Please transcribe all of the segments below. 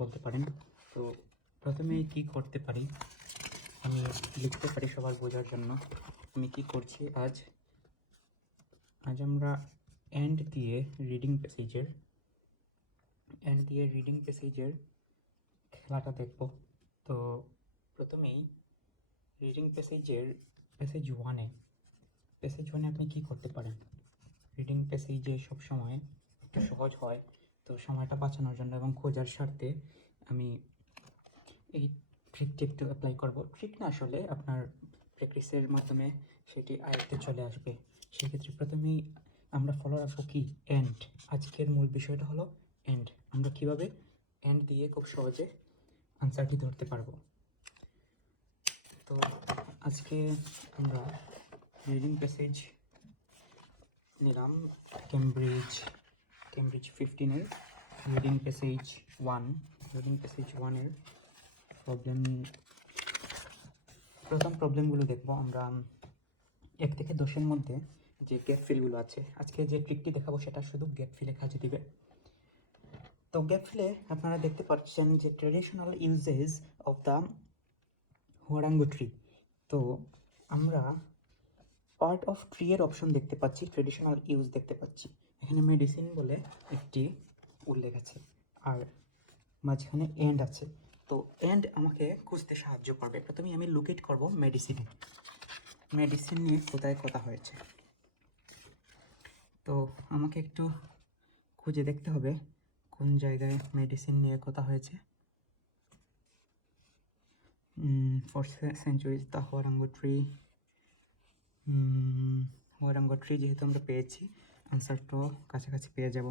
বলতে পারেন। তো প্রথমে কি করতে পারি, আমি লিখতে পারি সবার বোঝার জন্য। আমি কি করছি আজ আমরা এন্ড দিয়ে রিডিং প্যাসেজের খেলাটা দেখব। তো প্রথমেই রিডিং প্যাসেজ ওয়ানে আপনি কি করতে পারেন। রিডিং প্যাসেজে সবসময় একটু সহজ হয়, তো সময়টা বাঁচানোর জন্য এবং খোঁজার স্বার্থে আমি এই ট্রিকটি একটু অ্যাপ্লাই করব। ট্রিক না, আসলে আপনার প্র্যাকটিসের মাধ্যমে সেটি আয়ত্তে চলে আসবে। সেক্ষেত্রে প্রথমেই আমরা ফলো রাখবো কি, এন্ড। আজকের মূল বিষয়টা হলো এন্ড। আমরা কিভাবে এন্ড দিয়ে খুব সহজে আনসারটি ধরতে পারবো। তো আজকে আমরা রিডিং প্যাসেজ নিলাম কেমব্রিজ 15-এর রিডিং প্যাসেজ 1 এর প্রথম প্রবলেমগুলো দেখবো আমরা। 1 থেকে 10-এর মধ্যে যে গ্যাপ ফিলগুলো আছে, আজকে যে ট্রিকটি দেখাবো সেটা শুধু গ্যাপ ফিলে কাজে দিবে। তো গ্যাপ ফিলে আপনারা দেখতে পাচ্ছেন যে traditional uses of the huarango tree. তো আমরা পার্ট অফ ট্রি এর অপশন দেখতে পাচ্ছি, ট্র্যাডিশনাল ইউজ দেখতে পাচ্ছি। এখানে মেডিসিন বলে একটি উল্লেখ আছে, আর মাঝখানে এন্ড আছে। তো এন্ড আমাকে খুঁজতে সাহায্য করবে। প্রথমে আমি লোকেট করব মেডিসিন নিয়ে কোথায় কথা হয়েছে। তো আমাকে একটু খুঁজে দেখতে হবে কোন জায়গায় মেডিসিন নিয়ে কথা হয়েছে। 4th century the huarango tree যেহেতু আমরা পেয়েছি, আনসারটাও কাছাকাছি পেয়ে যাব।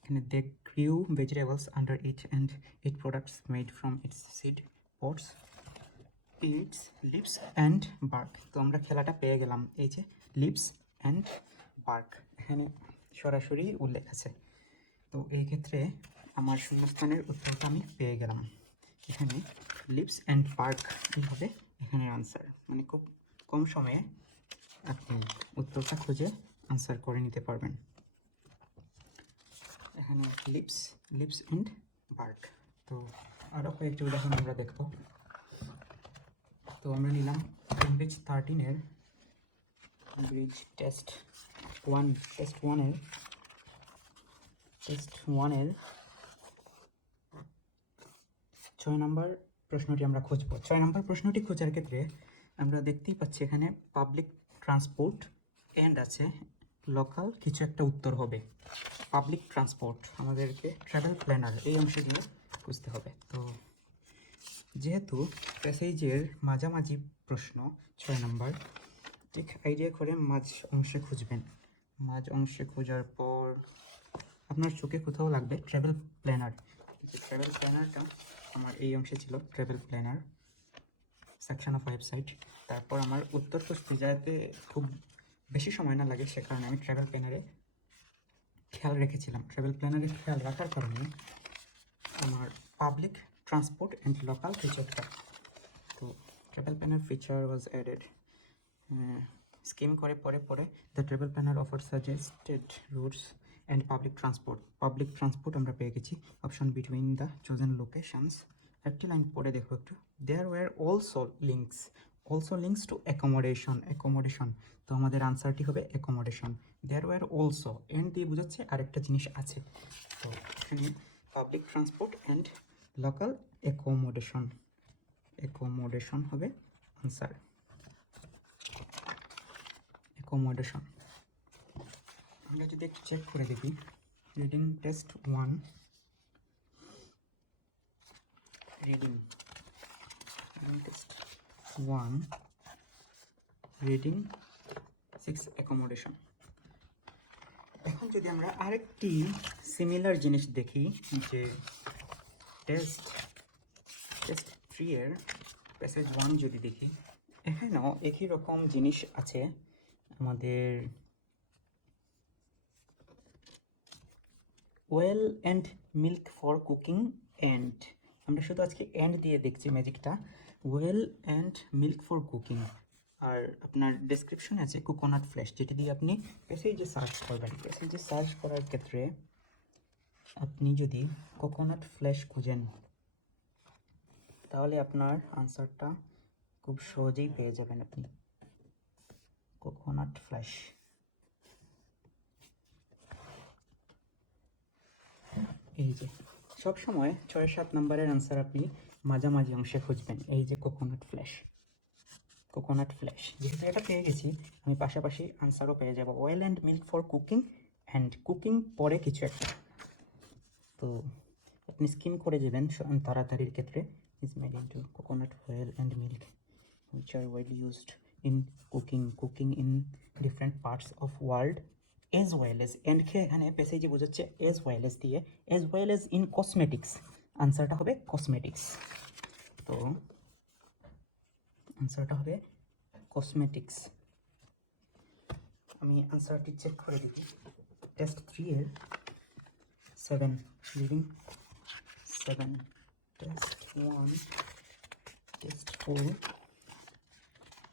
এখানে they grew vegetables under it and eat products made from its seed pods, its leaves and bark। তো আমরা খেলাটা পেয়ে গেলাম, এই যে লিভস অ্যান্ড বার্ক এখানে সরাসরি উল্লেখ আছে। তো এই ক্ষেত্রে আমার শূন্যস্থানের উত্তরটা আমি পেয়ে গেলাম। এখানে লিভস অ্যান্ড বার্ক এইভাবে এখানে আনসার, মানে খুব কম সময়ে আপনি উত্তরটা খুঁজে আনসার করে নিতে পারবেন। এখানে লিভস অ্যান্ড বার্ক। তো আরও কয়েকটি উদাহরণ আমরা দেখব। তো আমরা নিলাম কেমব্রিজ 13-এর কেমব্রিজ টেস্ট 1-এর 6 নম্বর প্রশ্নটি আমরা খুঁজব। 6 নম্বর প্রশ্নটি খোঁজার ক্ষেত্রে আমরা দেখতেই পাচ্ছি এখানে পাবলিক ট্রান্সপোর্ট এন্ড আছে, লোকাল কিছু একটা উত্তর হবে। পাবলিক ট্রান্সপোর্ট আমাদেরকে ট্রাভেল প্ল্যানার এই অংশ দিয়ে খুঁজতে হবে। তো যেহেতু প্যাসেজের মাঝামাঝি প্রশ্ন 6 নম্বর, ঠিক আইডিয়া করে মাঝ অংশে খুঁজবেন। মাঝ অংশে খোঁজার পর আপনার চোখে কোথাও লাগবে ট্রাভেল প্ল্যানারটা আমার এই অংশে ছিল, travel planner section of website. তারপর আমার উত্তর খুঁজতে যাতে খুব বেশি সময় না লাগে, সে কারণে আমি ট্রাভেল প্ল্যানারে খেয়াল রেখেছিলাম। ট্রাভেল প্ল্যানারে খেয়াল রাখার কারণে আমার পাবলিক ট্রান্সপোর্ট অ্যান্ড লোকাল ফিচারটা, তো travel planner feature was added skim করে পরে the travel planner offer suggested routes and public transport আমরা পেয়ে গেছি। Option between the chosen locations, একটি লাইন পরে দেখো একটু। There were also links to accommodation. তো আমাদের আনসারটি হবে accommodation. There were also and দিয়ে বোঝাচ্ছে আরেকটা জিনিস আছে। তো এখানে public transport and local accommodation হবে আনসার। অ্যাকোমোডেশন আমরা যদি একটু চেক করে দেখি, reading test 1 reading reading 6 accommodation. এখন যদি আমরা আরেকটি সিমিলার জিনিস দেখি, যে টেস্ট 3-এর প্যাসেজ 1 যদি দেখি, এখানেও একই রকম জিনিস আছে। আমাদের oil and milk for cooking and, আমরা শুধু আজকে অ্যান্ড দিয়ে দেখছি ম্যাজিকটা, oil and milk for cooking. আর আপনার ডেসক্রিপশনে আছে কোকোনাট ফ্লেশ, যেটি দিয়ে আপনি প্যাসেজে সার্চ করবেন। প্যাসেজে সার্চ করার ক্ষেত্রে আপনি যদি কোকোনাট ফ্লেশ খুঁজেন, তাহলে আপনার আনসারটা খুব সহজেই পেয়ে যাবেন আপনি। Coconut flash. এই যে সবসময় 6-7 নম্বরের আনসার আপনি মাঝামাঝি অংশে খুঁজবেন। এই যে কোকোনাট ফ্ল্যাশ, কোকোনাট ফ্ল্যাশ। যেহেতু এটা পেয়ে গেছি, আমি পাশাপাশি আনসারও পেয়ে যাব। Oil and milk for cooking, and cooking পরে কিছু একটা। তো আপনি স্কিম করে দেবেন তাড়াতাড়ির ক্ষেত্রে। Is made into coconut oil and milk which are widely used in cooking in different parts of world, as well as and এখানে প্যাসেজে বোঝাচ্ছে as well as দিয়ে, as well as in cosmetics। আনসারটা হবে cosmetics. তো আনসারটা হবে cosmetics. আমি আনসারটি check করে দিই। টেস্ট 3 এর 7 রিডিং 7, টেস্ট 1, টেস্ট 4,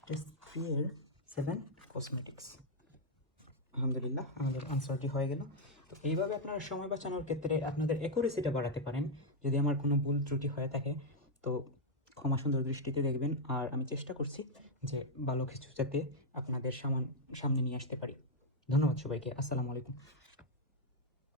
টেস্ট 3 এর 7 কসমেটিক্স। আলহামদুলিল্লাহ, আমাদের আনসারটি হয়ে গেল। তো এইভাবে আপনারা সময় বাঁচানোর ক্ষেত্রে আপনাদের অ্যাকুরেসিটা বাড়াতে পারেন। যদি আমার কোনো ভুল ত্রুটি হয়ে থাকে তো ক্ষমা সুন্দর দৃষ্টিতে দেখবেন। আর আমি চেষ্টা করছি যে ভালো কিছু যাতে আপনাদের সামনে নিয়ে আসতে পারি। ধন্যবাদ সবাইকে। আসসালামু আলাইকুম।